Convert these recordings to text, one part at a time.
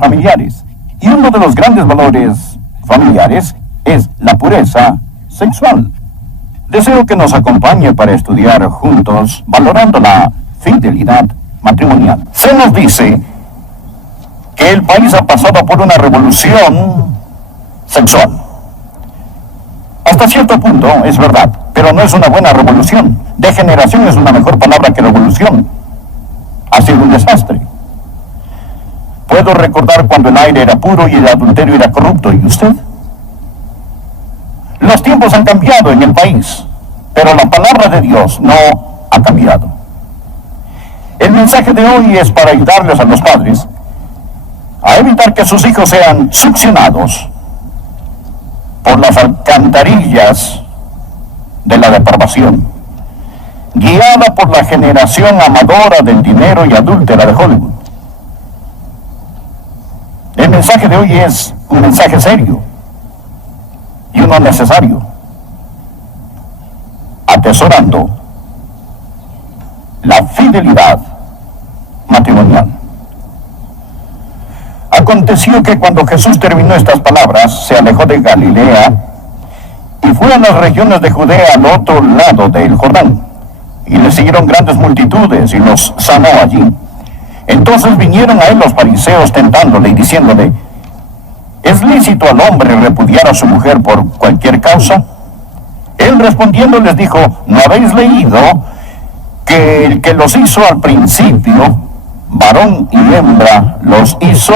familiares. Y uno de los grandes valores familiares es la pureza sexual. Deseo que nos acompañe para estudiar juntos, valorando la fidelidad matrimonial. Se nos dice que el país ha pasado por una revolución sexual. Hasta cierto punto es verdad, pero no es una buena revolución. Degeneración es una mejor palabra que revolución. Ha sido un desastre. Puedo recordar cuando el aire era puro y el adulterio era corrupto. ¿Y usted? Los tiempos han cambiado en el país, pero la palabra de Dios no ha cambiado. El mensaje de hoy es para ayudarles a los padres a evitar que sus hijos sean succionados por las alcantarillas de la depravación, guiada por la generación amadora del dinero y adúltera de Hollywood. El mensaje de hoy es un mensaje serio y uno necesario, atesorando la fidelidad matrimonial. Aconteció que cuando Jesús terminó estas palabras, se alejó de Galilea y fue a las regiones de Judea al otro lado del Jordán, y le siguieron grandes multitudes y los sanó allí. Entonces vinieron a él los fariseos tentándole y diciéndole: ¿es lícito al hombre repudiar a su mujer por cualquier causa? Él respondiendo les dijo: ¿no habéis leído que el que los hizo al principio, varón y hembra los hizo?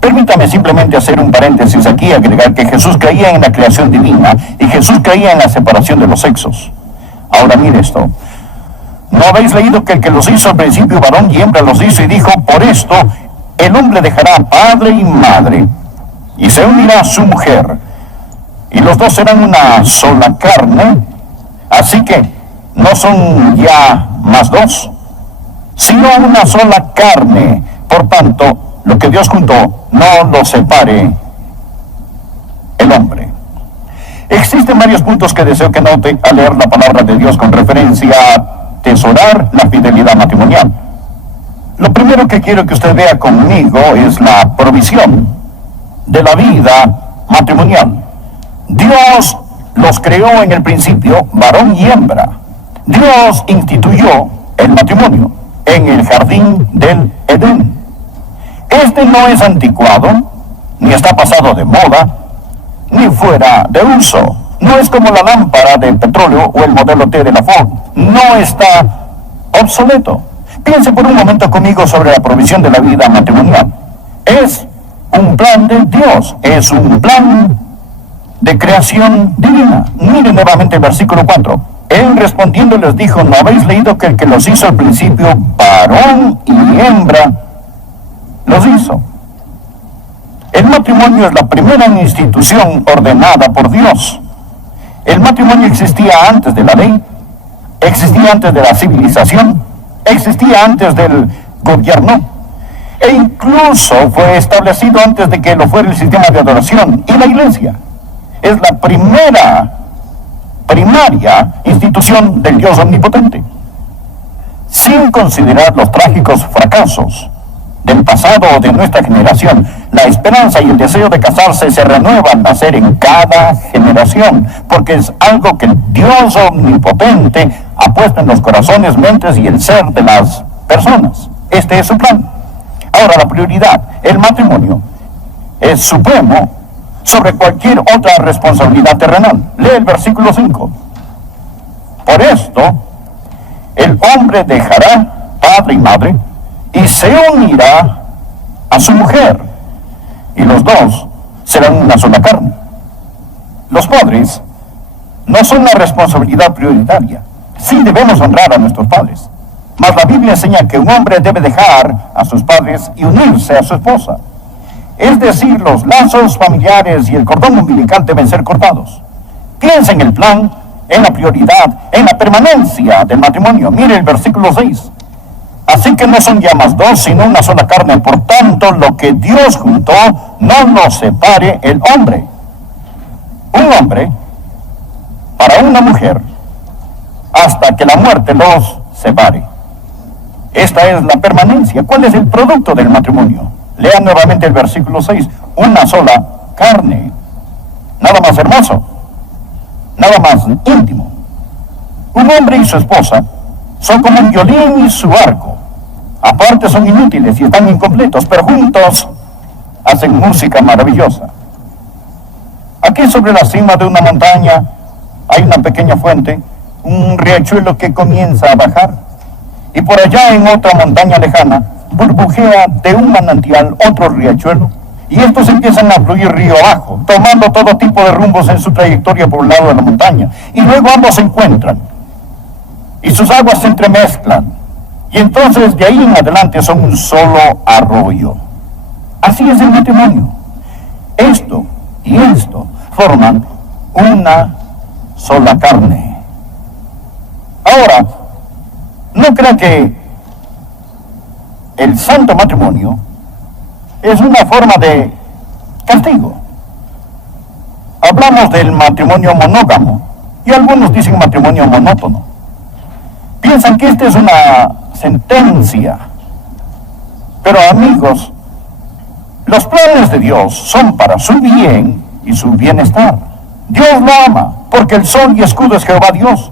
Permítame simplemente hacer un paréntesis aquí y agregar que Jesús creía en la creación divina y Jesús creía en la separación de los sexos. Ahora mire esto: ¿no habéis leído que el que los hizo al principio, varón y hembra los hizo? Y dijo: por esto el hombre dejará padre y madre y se unirá a su mujer, y los dos serán una sola carne. Así que no son ya más dos, sino una sola carne. Por tanto, lo que Dios juntó, no lo separe el hombre. Existen varios puntos que deseo que note al leer la palabra de Dios con referencia a atesorar la fidelidad matrimonial. Lo primero que quiero que usted vea conmigo es la provisión de la vida matrimonial. Dios los creó en el principio, varón y hembra. Dios instituyó el matrimonio en el jardín del Edén. Este no es anticuado, ni está pasado de moda, ni fuera de uso. No es como la lámpara de petróleo o el modelo T de la Ford. No está obsoleto. Piense por un momento conmigo sobre la provisión de la vida matrimonial. Es un plan de Dios, es un plan de creación divina. Miren nuevamente el versículo 4. Él respondiendo les dijo: ¿no habéis leído que el que los hizo al principio, varón y hembra, los hizo? El matrimonio es la primera institución ordenada por Dios. El matrimonio existía antes de la ley, existía antes de la civilización, existía antes del gobierno, e incluso fue establecido antes de que lo fuera el sistema de adoración y la iglesia. Es la primaria institución del Dios omnipotente. Sin considerar los trágicos fracasos del pasado o de nuestra generación, la esperanza y el deseo de casarse se renueva al nacer en cada generación, porque es algo que el Dios omnipotente ha puesto en los corazones, mentes y el ser de las personas. Este es su plan. Ahora, la prioridad, el matrimonio, es supremo sobre cualquier otra responsabilidad terrenal. Lee el versículo 5. Por esto, el hombre dejará padre y madre y se unirá a su mujer, y los dos serán una sola carne. Los padres no son la responsabilidad prioritaria. Sí debemos honrar a nuestros padres, mas la Biblia enseña que un hombre debe dejar a sus padres y unirse a su esposa. Es decir, los lazos familiares y el cordón umbilical deben ser cortados. Piensa en el plan, en la prioridad, en la permanencia del matrimonio. Mire el versículo 6. Así que no son ya más dos, sino una sola carne. Por tanto, lo que Dios juntó, no lo separe el hombre. Un hombre para una mujer, hasta que la muerte los separe. Esta es la permanencia. ¿Cuál es el producto del matrimonio? Lean nuevamente el versículo 6. Una sola carne. Nada más hermoso. Nada más íntimo. Un hombre y su esposa son como un violín y su arco. Aparte son inútiles y están incompletos, pero juntos hacen música maravillosa. Aquí sobre la cima de una montaña hay una pequeña fuente, un riachuelo que comienza a bajar. Y por allá en otra montaña lejana burbujea de un manantial otro riachuelo. Y estos empiezan a fluir río abajo, tomando todo tipo de rumbos en su trayectoria por un lado de la montaña. Y luego ambos se encuentran. Y sus aguas se entremezclan. Y entonces de ahí en adelante son un solo arroyo. Así es el matrimonio. Esto y esto forman una sola carne. Ahora, no crean que el santo matrimonio es una forma de castigo. Hablamos del matrimonio monógamo y algunos dicen matrimonio monótono. Piensan que esta es una sentencia. Pero amigos, los planes de Dios son para su bien y su bienestar. Dios lo ama, porque el sol y escudo es Jehová Dios.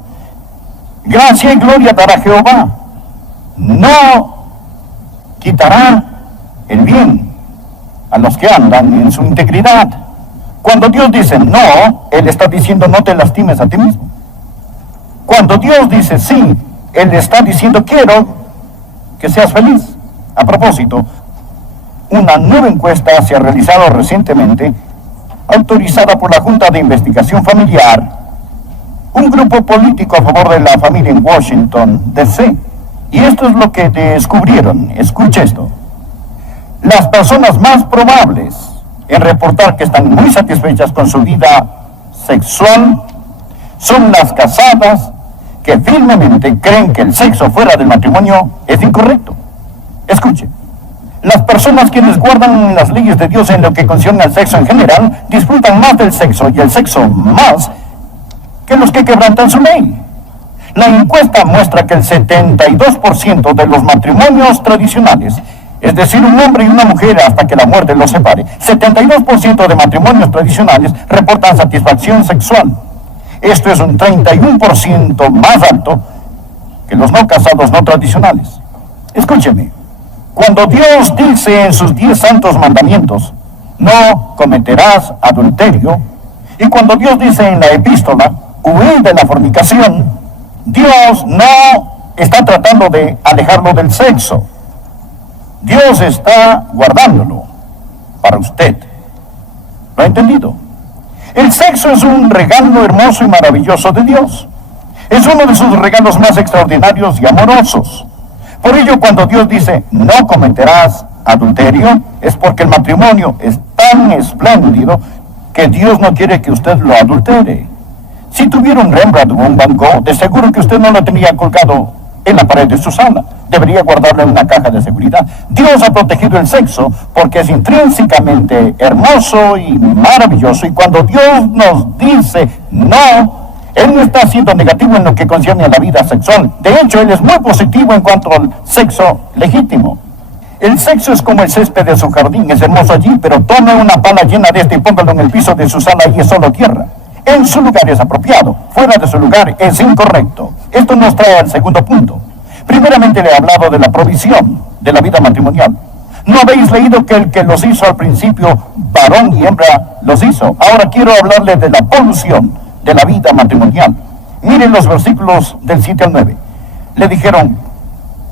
Gracia y gloria dará Jehová. No quitará el bien a los que andan en su integridad. Cuando Dios dice no, Él está diciendo no te lastimes a ti mismo. Cuando Dios dice sí, Él está diciendo quiero que seas feliz. A propósito, una nueva encuesta se ha realizado recientemente, autorizada por la Junta de Investigación Familiar, un grupo político a favor de la familia en Washington, D.C. Y esto es lo que descubrieron. Escuche esto. Las personas más probables en reportar que están muy satisfechas con su vida sexual son las casadas que firmemente creen que el sexo fuera del matrimonio es incorrecto. Escuche. Las personas quienes guardan las leyes de Dios en lo que concierne al sexo en general disfrutan más del sexo y el sexo más que los que quebrantan su ley. La encuesta muestra que el 72% de los matrimonios tradicionales, es decir, un hombre y una mujer hasta que la muerte los separe, 72% de matrimonios tradicionales reportan satisfacción sexual. Esto es un 31% más alto que los no casados no tradicionales. Escúcheme, cuando Dios dice en sus 10 santos mandamientos, no cometerás adulterio, y cuando Dios dice en la epístola, huir de la fornicación, Dios no está tratando de alejarlo del sexo. Dios está guardándolo para usted. ¿Lo ha entendido? El sexo es un regalo hermoso y maravilloso de Dios. Es uno de sus regalos más extraordinarios y amorosos. Por ello, cuando Dios dice, no cometerás adulterio, es porque el matrimonio es tan espléndido que Dios no quiere que usted lo adultere. Si tuviera un Rembrandt o un Van Gogh, de seguro que usted no lo tendría colgado en la pared de su sala. Debería guardarlo en una caja de seguridad. Dios ha protegido el sexo porque es intrínsecamente hermoso y maravilloso. Y cuando Dios nos dice no, Él no está siendo negativo en lo que concierne a la vida sexual. De hecho, Él es muy positivo en cuanto al sexo legítimo. El sexo es como el césped de su jardín, es hermoso allí, pero tome una pala llena de este y póngalo en el piso de su sala y es solo tierra. En su lugar es apropiado, fuera de su lugar es incorrecto. Esto nos trae al segundo punto. Primeramente le he hablado de la provisión de la vida matrimonial. ¿No habéis leído que el que los hizo al principio, varón y hembra, los hizo? Ahora quiero hablarle de la polución de la vida matrimonial. Miren los versículos del 7 al 9. Le dijeron,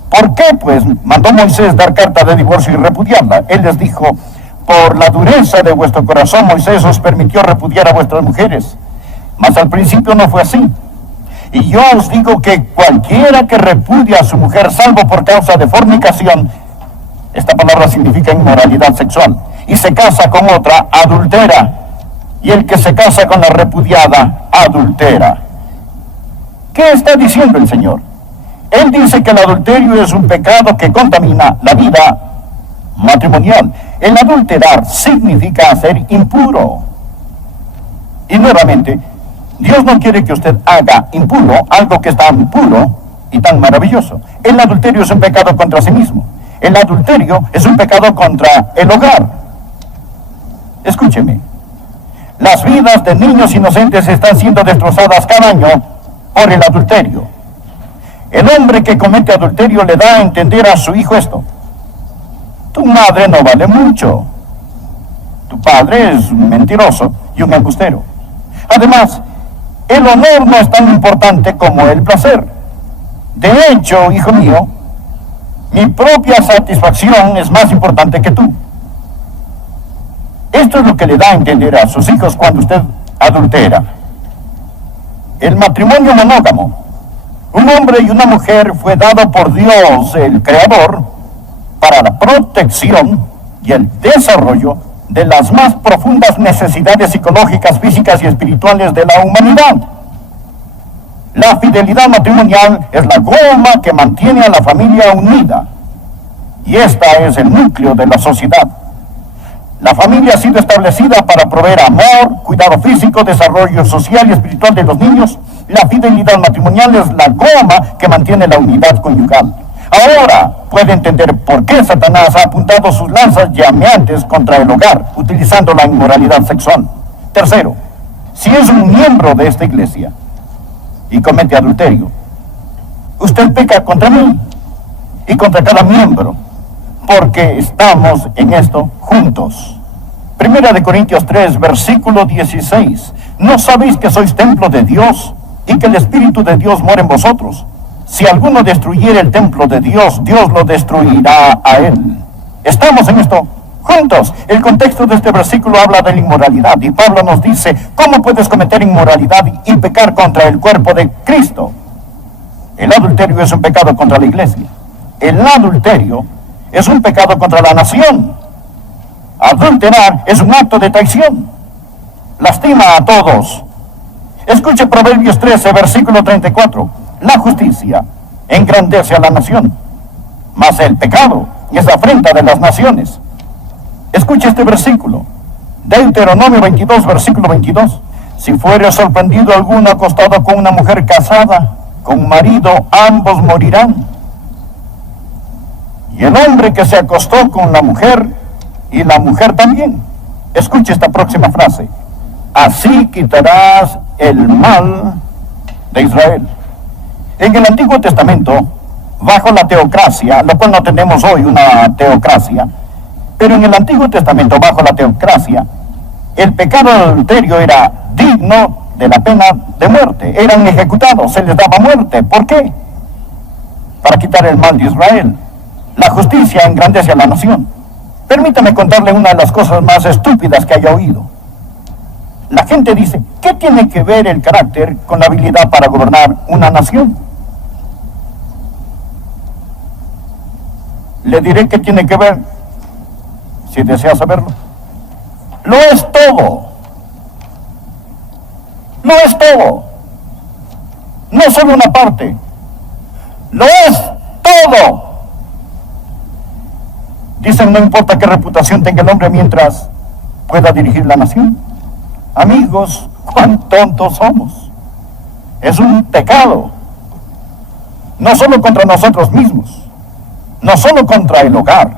¿por qué pues mandó Moisés dar carta de divorcio y repudiarla? Él les dijo, por la dureza de vuestro corazón Moisés os permitió repudiar a vuestras mujeres. Mas al principio no fue así. Y yo os digo que cualquiera que repudia a su mujer, salvo por causa de fornicación, esta palabra significa inmoralidad sexual, y se casa con otra, adultera. Y el que se casa con la repudiada, adultera. ¿Qué está diciendo el Señor? Él dice que el adulterio es un pecado que contamina la vida matrimonial. El adulterar significa ser impuro. Y nuevamente, Dios no quiere que usted haga impuro algo que está impuro y tan maravilloso. El adulterio es un pecado contra sí mismo. El adulterio es un pecado contra el hogar. Escúcheme. Las vidas de niños inocentes están siendo destrozadas cada año por el adulterio. El hombre que comete adulterio le da a entender a su hijo esto: tu madre no vale mucho. Tu padre es un mentiroso y un embustero. Además, el honor no es tan importante como el placer. De hecho, hijo mío, mi propia satisfacción es más importante que tú. Esto es lo que le da a entender a sus hijos cuando usted adultera. El matrimonio monógamo. Un hombre y una mujer fue dado por Dios, el Creador, para la protección y el desarrollo de las más profundas necesidades psicológicas, físicas y espirituales de la humanidad. La fidelidad matrimonial es la goma que mantiene a la familia unida, y esta es el núcleo de la sociedad. La familia ha sido establecida para proveer amor, cuidado físico, desarrollo social y espiritual de los niños. La fidelidad matrimonial es la goma que mantiene la unidad conyugal. Ahora puede entender por qué Satanás ha apuntado sus lanzas llameantes contra el hogar, utilizando la inmoralidad sexual. Tercero, si es un miembro de esta iglesia y comete adulterio, usted peca contra mí y contra cada miembro, porque estamos en esto juntos. Primera de Corintios 3, versículo 16. ¿No sabéis que sois templo de Dios y que el Espíritu de Dios mora en vosotros? Si alguno destruyera el templo de Dios, Dios lo destruirá a él. Estamos en esto juntos. El contexto de este versículo habla de la inmoralidad, y Pablo nos dice: ¿cómo puedes cometer inmoralidad y pecar contra el cuerpo de Cristo? El adulterio es un pecado contra la iglesia. El adulterio es un pecado contra la nación. Adulterar es un acto de traición. Lastima a todos. Escuche Proverbios 13, versículo 34. La justicia engrandece a la nación, mas el pecado es la afrenta de las naciones. Escuche este versículo. Deuteronomio 22, versículo 22. Si fuere sorprendido alguno acostado con una mujer casada, con un marido, ambos morirán. Y el hombre que se acostó con la mujer, y la mujer también. Escuche esta próxima frase: así quitarás el mal de Israel. En el Antiguo Testamento, bajo la teocracia, lo cual no tenemos hoy una teocracia, pero en el Antiguo Testamento, bajo la teocracia, el pecado de adulterio era digno de la pena de muerte. Eran ejecutados, se les daba muerte. ¿Por qué? Para quitar el mal de Israel. La justicia engrandece a la nación. Permítame contarle una de las cosas más estúpidas que haya oído. La gente dice: ¿qué tiene que ver el carácter con la habilidad para gobernar una nación? Le diré qué tiene que ver, si desea saberlo. Lo es todo. Lo es todo. No solo una parte. Lo es todo. Dicen: no importa qué reputación tenga el hombre mientras pueda dirigir la nación. Amigos, cuán tontos somos. Es un pecado. No solo contra nosotros mismos, no solo contra el hogar,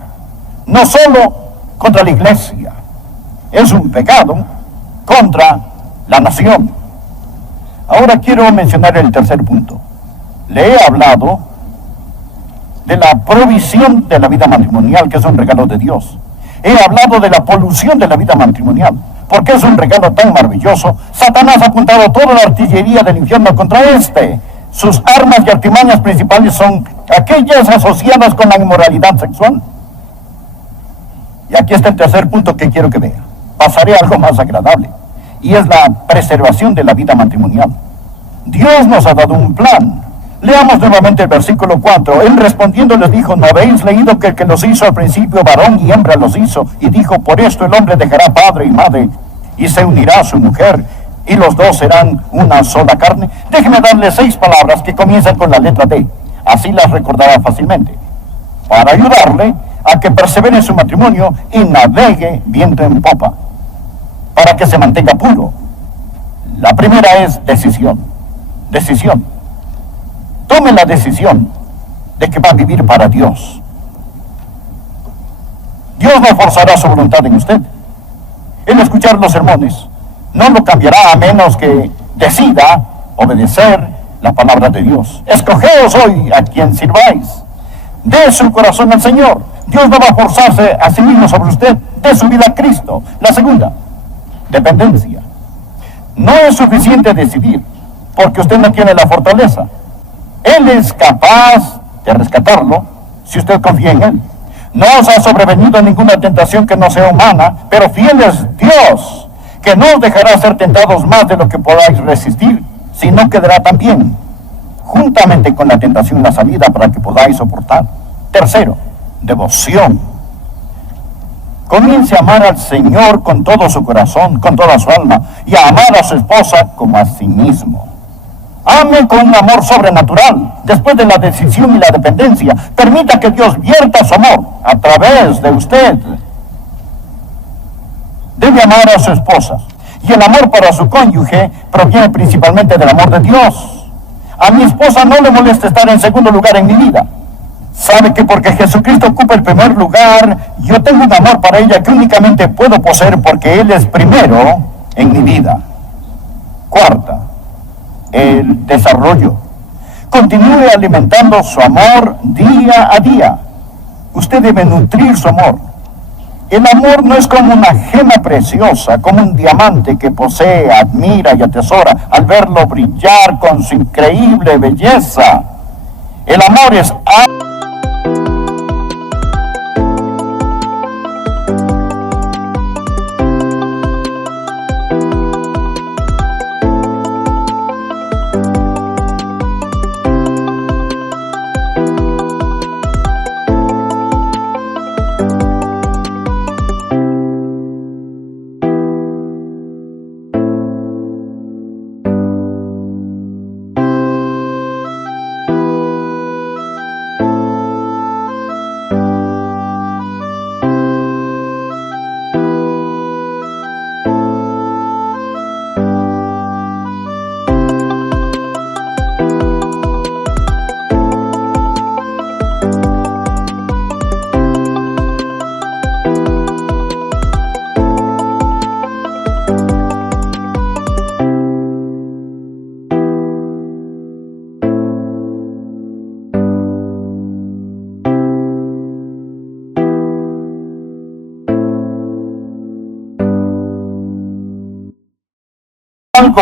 no solo contra la iglesia. Es un pecado contra la nación. Ahora quiero mencionar el tercer punto. Le he hablado de la provisión de la vida matrimonial, que es un regalo de Dios. He hablado de la polución de la vida matrimonial, porque es un regalo tan maravilloso. Satanás ha apuntado toda la artillería del infierno contra este. Sus armas y artimañas principales son aquellas asociadas con la inmoralidad sexual. Y aquí está el tercer punto que quiero que vea. Pasaré a algo más agradable, y es la preservación de la vida matrimonial. Dios nos ha dado un plan. Leamos nuevamente el versículo 4. Él respondiendo les dijo: ¿no habéis leído que el que los hizo al principio varón y hembra los hizo? Y dijo: por esto el hombre dejará padre y madre y se unirá a su mujer, y los dos serán una sola carne. Déjeme darle 6 palabras que comienzan con la letra D. Así las recordará fácilmente, para ayudarle a que persevere en su matrimonio y navegue viento en popa, para que se mantenga puro. La primera es decisión. Decisión. tome la decisión de que va a vivir para Dios. Dios no forzará su voluntad en usted. El escuchar los sermones no lo cambiará a menos que decida obedecer la palabra de Dios. Escogeos hoy a quien sirváis. Dé su corazón al Señor. Dios no va a forzarse a sí mismo sobre usted. Dé su vida a Cristo. La segunda, dependencia. No es suficiente decidir, porque usted no tiene la fortaleza. Él es capaz de rescatarlo si usted confía en Él. No os ha sobrevenido ninguna tentación que no sea humana, pero fiel es Dios, que no os dejará ser tentados más de lo que podáis resistir, sino que dará también, juntamente con la tentación, la salida para que podáis soportar. Tercero, devoción. Comience a amar al Señor con todo su corazón, con toda su alma, y a amar a su esposa como a sí mismo. Ame con un amor sobrenatural. Después de la decisión y la dependencia, permita que Dios vierta su amor a través de usted. Debe amar a su esposa. Y el amor para su cónyuge proviene principalmente del amor de Dios. A mi esposa no le molesta estar en segundo lugar en mi vida. Sabe que porque Jesucristo ocupa el primer lugar, yo tengo un amor para ella que únicamente puedo poseer porque Él es primero en mi vida. Cuarta, el desarrollo. Continúe alimentando su amor día a día. Usted debe nutrir su amor. El amor no es como una gema preciosa, como un diamante que posee, admira y atesora al verlo brillar con su increíble belleza. El amor es algo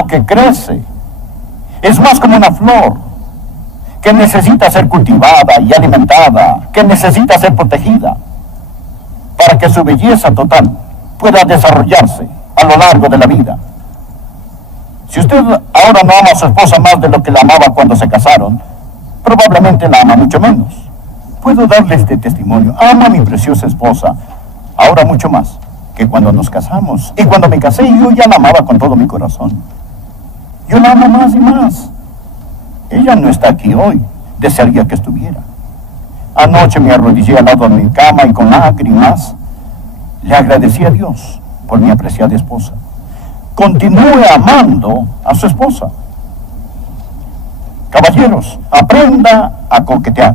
que crece. Es más como una flor que necesita ser cultivada y alimentada, que necesita ser protegida para que su belleza total pueda desarrollarse a lo largo de la vida. Si usted ahora no ama a su esposa más de lo que la amaba cuando se casaron, probablemente la ama mucho menos. Puedo darle este testimonio. Amo a mi preciosa esposa ahora mucho más que cuando nos casamos. Y cuando me casé, yo ya la amaba con todo mi corazón. Yo la amo más y más. Ella no está aquí hoy. Desearía que estuviera. Anoche me arrodillé al lado de mi cama y con lágrimas le agradecí a Dios por mi apreciada esposa. Continúe amando a su esposa. Caballeros, aprenda a coquetear.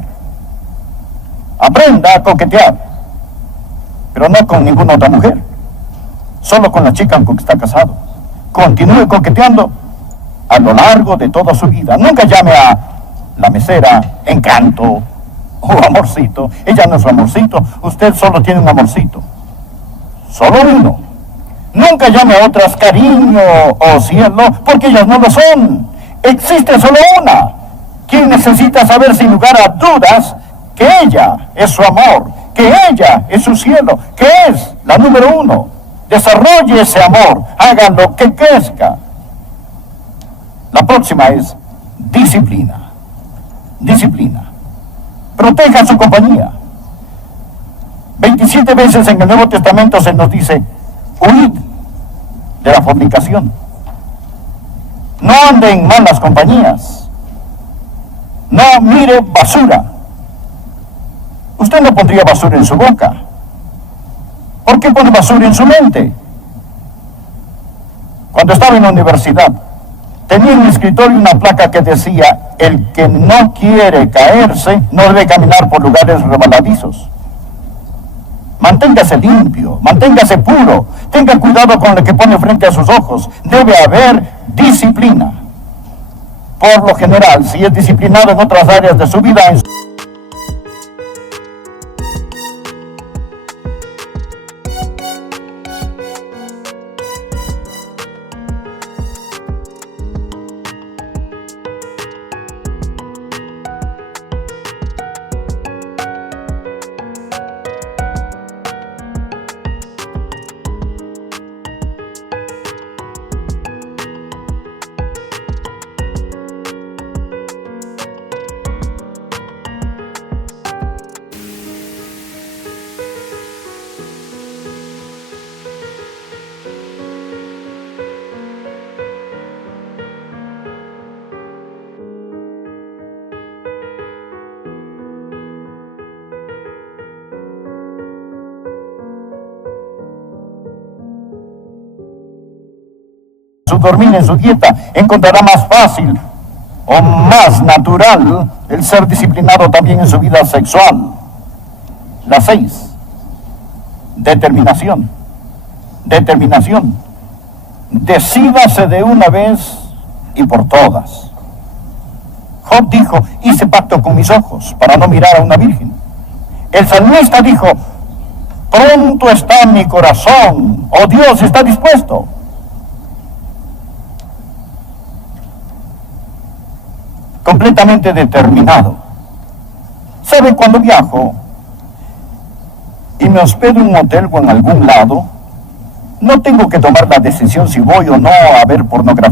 Aprenda a coquetear. Pero no con ninguna otra mujer. Solo con la chica con que está casado. Continúe coqueteando a lo largo de toda su vida. Nunca llame a la mesera encanto o amorcito. Ella no es su amorcito. Usted solo tiene un amorcito. Solo uno. Nunca llame a otras cariño o cielo, porque ellas no lo son. Existe solo una. Quien necesita saber sin lugar a dudas que ella es su amor, que ella es su cielo, que es la número uno. Desarrolle ese amor, hágalo que crezca. La próxima es disciplina. Disciplina. Proteja su compañía. 27 veces en el Nuevo Testamento se nos dice: huid de la fornicación. No ande en malas compañías. No mire basura. Usted no pondría basura en su boca. ¿Por qué pone basura en su mente? Cuando estaba en la universidad, Tenía en mi escritorio una placa que decía: el que no quiere caerse no debe caminar por lugares rebaladizos. Manténgase limpio, manténgase puro, tenga cuidado con lo que pone frente a sus ojos. Debe haber disciplina. Por lo general, si es disciplinado en otras áreas de su vida, su dormir en su dieta, encontrará más fácil o más natural el ser disciplinado también en su vida sexual. La 6. Determinación. Determinación. Decídase de una vez y por todas. Job dijo: hice pacto con mis ojos para no mirar a una virgen. El salmista dijo: pronto está mi corazón, oh Dios, está dispuesto. Completamente determinado. ¿Sabe? Cuando viajo y me hospedo en un hotel o en algún lado, no tengo que tomar la decisión si voy o no a ver pornografía.